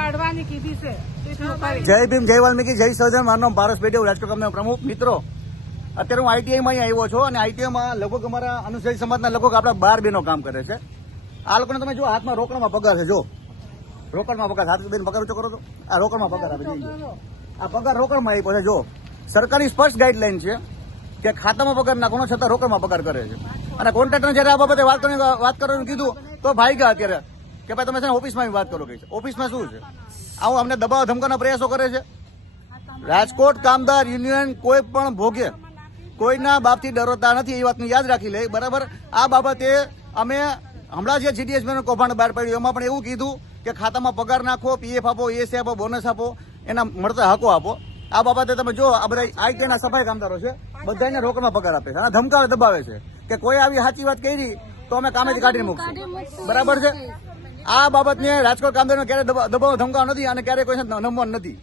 કાઢવાની કીધી છે. જય ભીમ જય વાલ્મીકી જય સર્જન મારું નામ પારસ પેઢી રાજકોટ કંપનીના પ્રમુખ મિત્રો. અત્યારે હું આઈટીઆઈમાં અહીં આવ્યો છું અને આઈટીઆઈમાં લગભગ અમારા અનુસૂચિત સમાજના લગભગ આપણા બાર બેનો કામ કરે છે. આ લોકોને તમે જો હાથમાં રોકડમાં પગાર છે જો. રોકડમાં પગાર હાથ બેન પગાર ઊંચો કરો તો. આ રોકડમાં પગાર આપી છે આ પગાર રોકડમાં આપ્યો છે જો. સરકારી સ્પષ્ટ ગાઈડલાઈન છે કે ખાતામાં પગાર નાખવાનો છતાં રોકડમાં પગાર કરે છે. અને કોન્ટ્રાક્ટર જયારે આ બાબતે વાત કરવાનું કીધું તો ભાઈ ગયા અત્યારે. કે ભાઈ તમે છે ઓફિસમાં વાત કરો કે ઓફિસમાં શું છે? આવું અમને દબાવ ધમકાના પ્રયાસો કરે છે? રાજકોટ કામદાર યુનિયન કોઈ પણ ભોગે, કોઈના બાપથી ડરતા નથી, એ વાતને યાદ રાખી લે. બરાબર? આ બાબતે અમે હમણાં જે જીડીએસ કૌભાંડ બહાર પાડ્યું, એમાં પણ એવું કીધું કે ખાતામાં પગાર નાખો પીએફ આપો એસ આપો બોનસ આપો, એના મળતા હકો આપો. આ બાબતે તમે જો, આ બધા આઈટીના સફાઈ કામદારો છે બધાને રોકડમાં પગાર આપે છે અને ધમકાવે, દબાવે છે. કે કોઈ આવી સાચી વાત કરી, તો અમે કામેથી કાઢીને મૂકશું. બરાબર છે? આ બાબતને રાજકોટ કામદારનો ક્યારે દબા- દબાવ ધમકાવ નથી અને ક્યારે કોઈ નમવાનું નથી